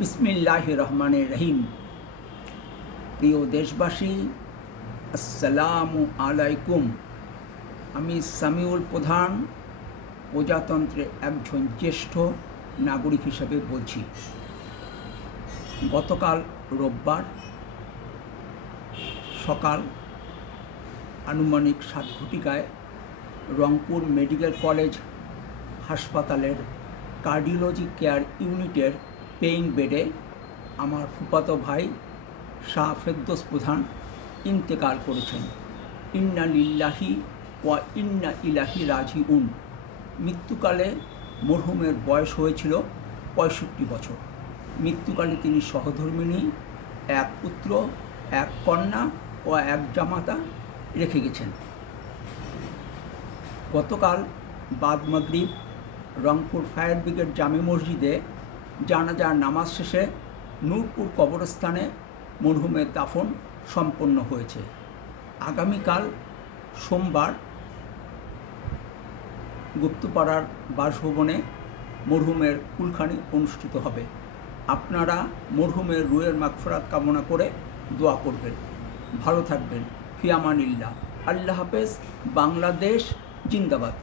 বিসমিল্লাহির রহমানির রহিম। প্রিয় দেশবাসী, আসসালামু আলাইকুম। আমি সামিউল প্রধান প্রজাতন্ত্রের একজন জ্যেষ্ঠ নাগরিক হিসেবে বলছি। গতকাল রোববার সকাল আনুমানিক 7 ঘটিকায় রংপুর মেডিকেল কলেজ হাসপাতালের কার্ডিওলজি কেয়ার ইউনিটের পেইং বেডে আমার ফুফাতো ভাই শাহ ফেরদৌস প্রধান ইন্তেকাল করেছেন। ইন্না লিল্লাহি ওয়া ইন্না ইলাইহি রাজিউন। মৃত্যুকালে মরহুমের বয়স হয়েছিল 65 বছর। মৃত্যুকালে তিনি সহধর্মিণী, এক পুত্র, এক কন্যা ও এক জামাতা রেখে গেছেন। গতকাল বাদ মাগরিব রংপুর ফায়ার ব্রিগেড জামে মসজিদে জানাজার নামাজ শেষে নূরপুর কবরস্থানে মরহুমের দাফন সম্পন্ন হয়েছে। আগামীকাল সোমবার গুপ্তপাড়ার বাসভবনে মরহুমের কুলখানি অনুষ্ঠিত হবে। আপনারা মরহুমের রুহের মাগফিরাত কামনা করে দোয়া করবেন। ভালো থাকবেন। ফি আমানিল্লাহ। আল্লাহ হাফেজ। বাংলাদেশ জিন্দাবাদ।